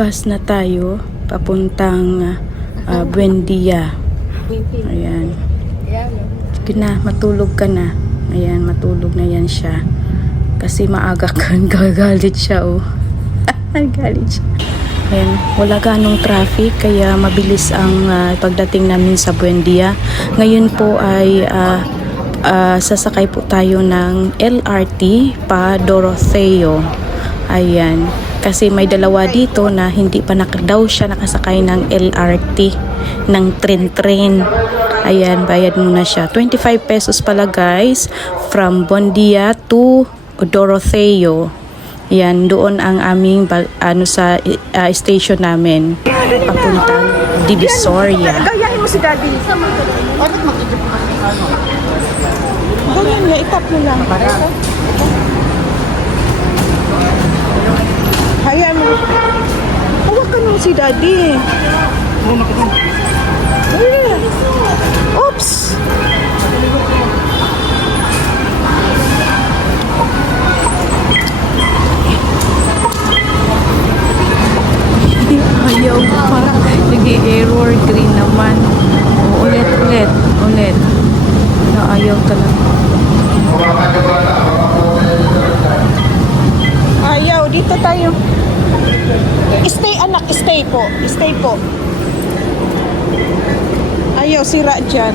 Lalabas na tayo papuntang Buendia. Ayan. Sige na, matulog ka na. Ayan, matulog na yan siya. Kasi maaga kan, gagalit siya oh. Galit siya. Ayan, wala ganong traffic kaya mabilis ang pagdating namin sa Buendia. Ngayon po ay sasakay po tayo ng LRT pa Doroteo. Ayan, kasi may dalawa dito na hindi pa daw siya nakasakay ng LRT, ng tren. Ayan, bayad muna siya. 25 pesos pala guys, from Buendia to Doroteo. Yan, doon ang aming sa station namin. Papuntang Divisoria. Gayahin mo si Daddy. Bakit makikip mo? Ganyan niya, itap mo lang. Hayaan mo. Huwag ka nung si Daddy. Oops! Ayaw pa. Nag-error. Green naman. Ulit. Ayaw talaga. Ayaw, dito tayo. Stay anak, stay po. Stay po. Ayaw, sira dyan.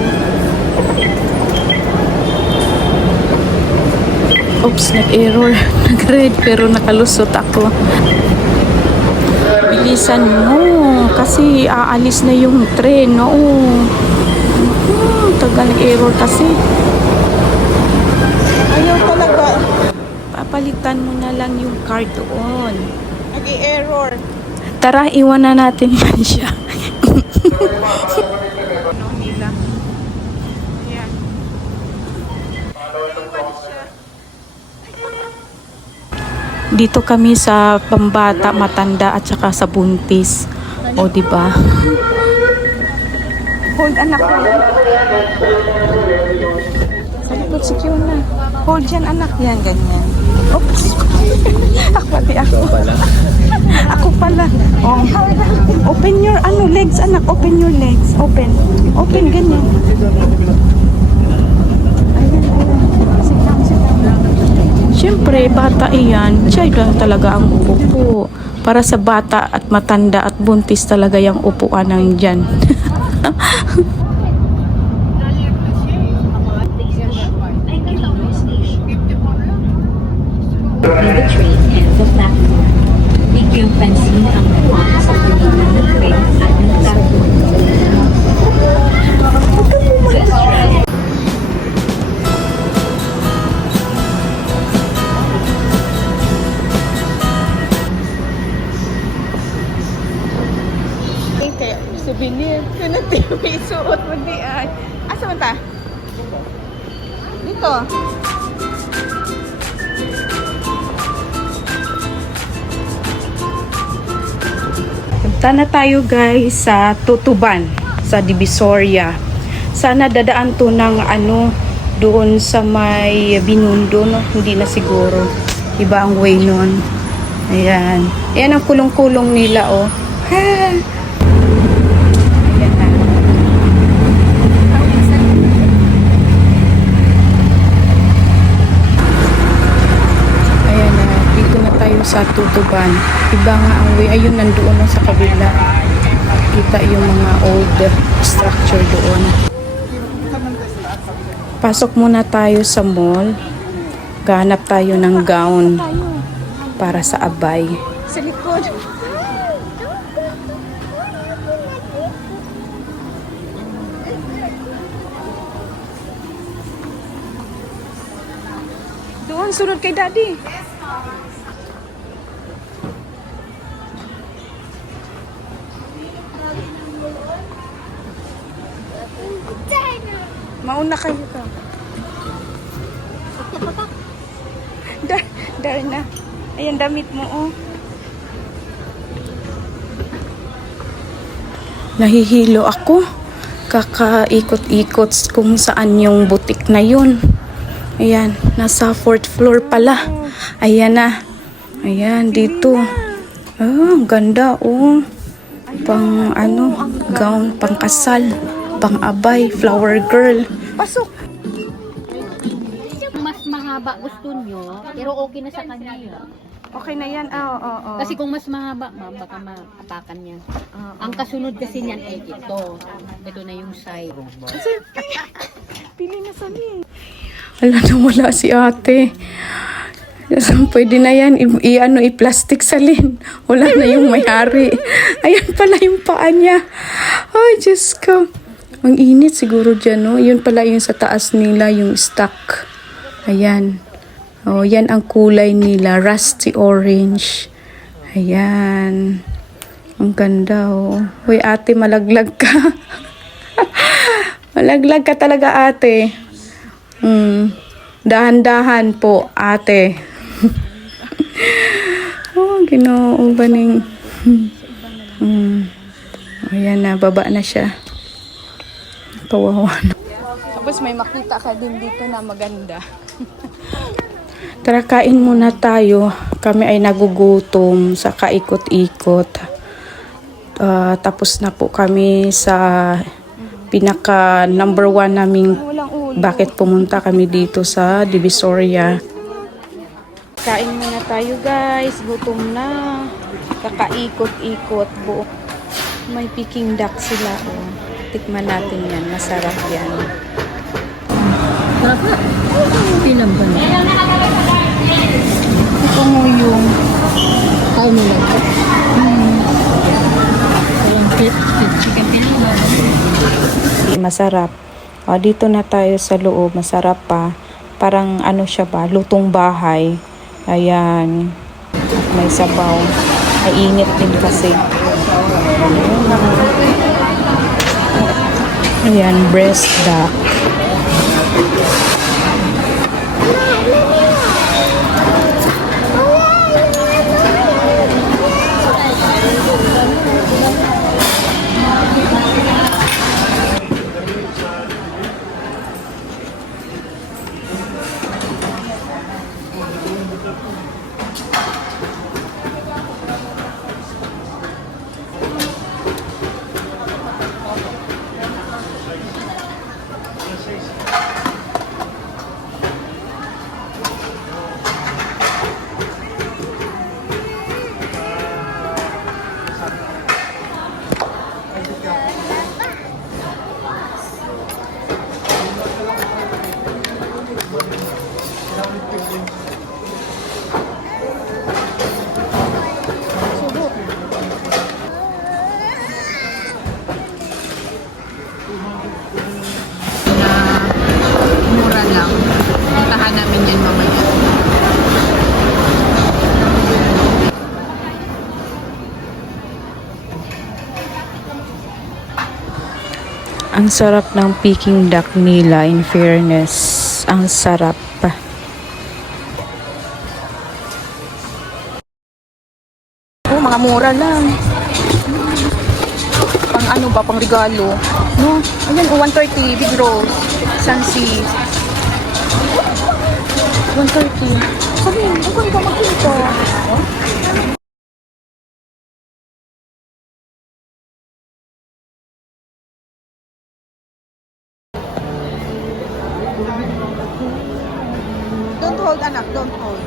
Oops, nag-error. Nag-red pero nakalusot ako. Bilisan mo kasi aalis na yung tren. Oo. Tagal nag-error kasi. Ayaw talaga. Papalitan mo na lang yung card doon. Nag-i-error. Tara, iwan na natin man siya. Ano nila? Ayan. Naiwan siya. Dito kami sa pambata, matanda at saka sa buntis. O di ba? Hold anak ko. Sa likod si Kiona. Hold dyan anak. Yan, ganyan. Oops. Ako pala. Ako pala. Oh. Open your legs anak. Open your legs. Open, ganyan. Sit down. Siyempre, bata iyan. Siya lang talaga ang upo. Para sa bata at matanda at buntis talaga yung upuan ng dyan. The train and the platform. Huwag niyong pansin ang buwan sa pagdating ng train at ng platform. This train Kaya souvenir. Kaya may suot mo di ay. Asa man ta? Dito. Punta na tayo guys sa Tutuban, sa Divisoria. Sana dadaan to ng doon sa may Binundo, no? Hindi na siguro. Iba ang way nun. Ayan. Ayan ang kulong-kulong nila, oh. Ha! Ayan na. Ayan na. Dito na tayo sa Tutuban. Iba nga ang way. Ayun, nandoon na sa kabila. Kita yung mga old structure doon. Pasok muna tayo sa mall. Gahanap tayo ng gown para sa abay. Sa likod. Doon, sunod kay Daddy. Mauna kayo ka. Dar na. Ayan, damit mo, oh. Nahihilo ako. Kakaikot-ikot kung saan yung butik na yun. Ayan, nasa 4th floor pala. Ayan na. Ayan, dito. Ah, ang ganda oh. Pang ano, gown, pang kasal, pang abay, flower girl. Pasok! Mas mahaba gusto nyo, pero okay na sa kanya yun. Okay na yan. Oo. Kasi kung mas mahaba, ma'am, baka maapakan niya. Ang kasunod kasi niyan ay ito. Ito na yung side. Pili na sali. Wala na wala si ate. Pwede na yan, i-plastic salin. Wala na yung may-ari. Ayan pala yung paa niya. Ay, Diyos ko. Ang init siguro dyan, no? Yun pala yung sa taas nila, yung stock. Ayan. Oh, yan ang kulay nila, rusty orange. Ayan. Ang ganda, oh. Uy, ate, malaglag ka. Malaglag ka talaga, ate. Dahan-dahan po, ate. Oh, Ginoo baning. Ayan na, baba na siya. Kawawa na. Tapos may makita ka din dito na maganda. Tara, kain muna tayo. Kami ay nagugutom sa kaikot-ikot. Tapos na po kami sa pinaka number 1 naming Walang ulo. bakit pumunta kami dito sa Divisoria. Kain muna tayo guys. Gutom na. Kakaikot-ikot buo. May Peking duck sila. Oh. Tikman natin yan. Masarap yan. Pinamban. Ito mo yung Kaya mo lang. Walang chicken pinamban. Masarap. Dito na tayo sa loob. Masarap pa. Parang ano siya ba? Lutong bahay. Ayan. May sabaw. Ay init din kasi. Ayan, breast duck. mura lang. Puntahan namin yan mamaya. Ang sarap ng Peking duck nila, in fairness. Ang sarap. Oh, mga mura lang. Pang ano ba, pang regalo. No? Ayan, 130, big rolls. Sansi. 130. Sabi, ang ganda makita. Don't hold, anak. Don't hold.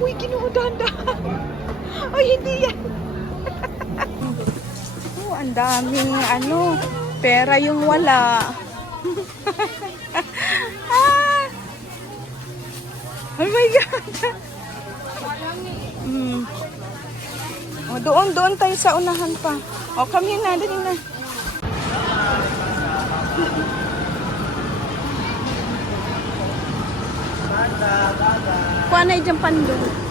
Uy, kinuhudanda. Ay, hindi yan. Oh, ang daming pera yung wala. Ah! Oh my God. Doon tayo sa unahan pa. Kami na, dali na. Kuha na dyan pandong.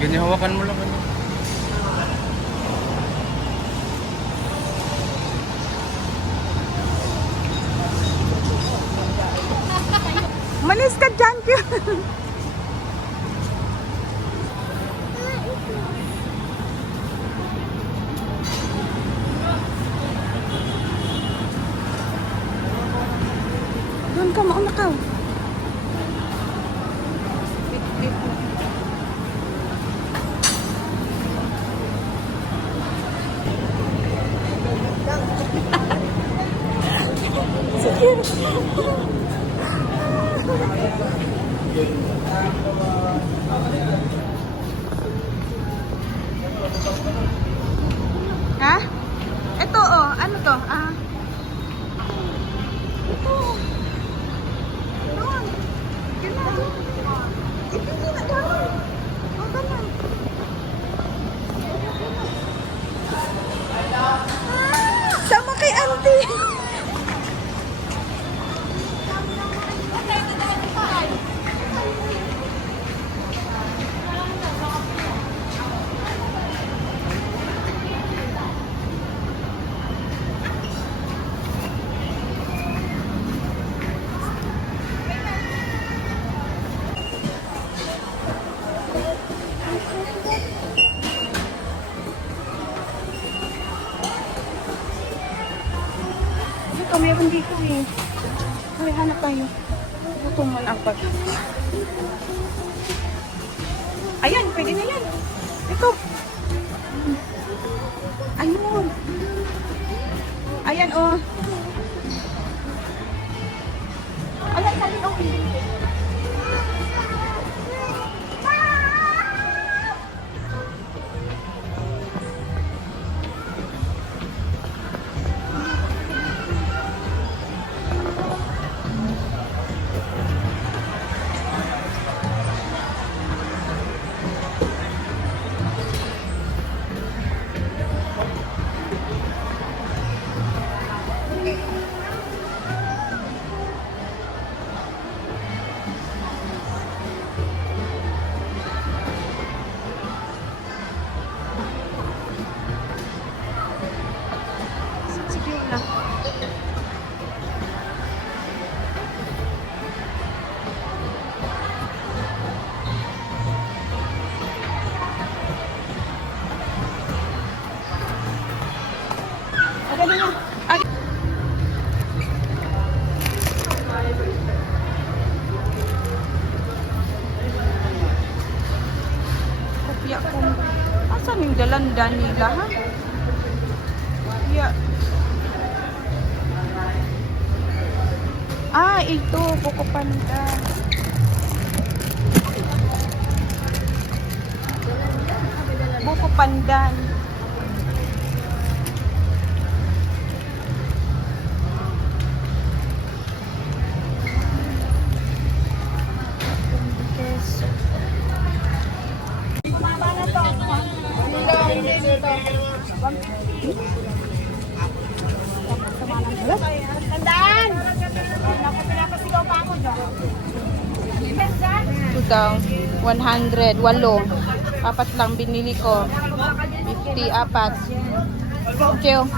Ganyan, hawakan mo lang. Malis ka dyan, cute. Doon ka, mauna ka. Ha? Ito, oh. Ano to? Ah. Ito. Doon. Ganun. Ipili na doon. Oh, ganun. Ah, sama kay auntie. Ito, meron dito eh. Ay, hanap tayo. Gutom mo ang pag... Ayan, pwede na yan. Ito. Ayun. Ayan, oh. Ayan, kali, oh. Sige lang. Dali na. Ay. Kopya ko. Asan yung dalanda nila, ha? Kopya. Ah, ito. Buko pandan. Buko pandan. Queso. Tandaan! Pinapasigaw pa ako dyan. 100, 8. Apat lang binili ko. 50, apat. Thank you.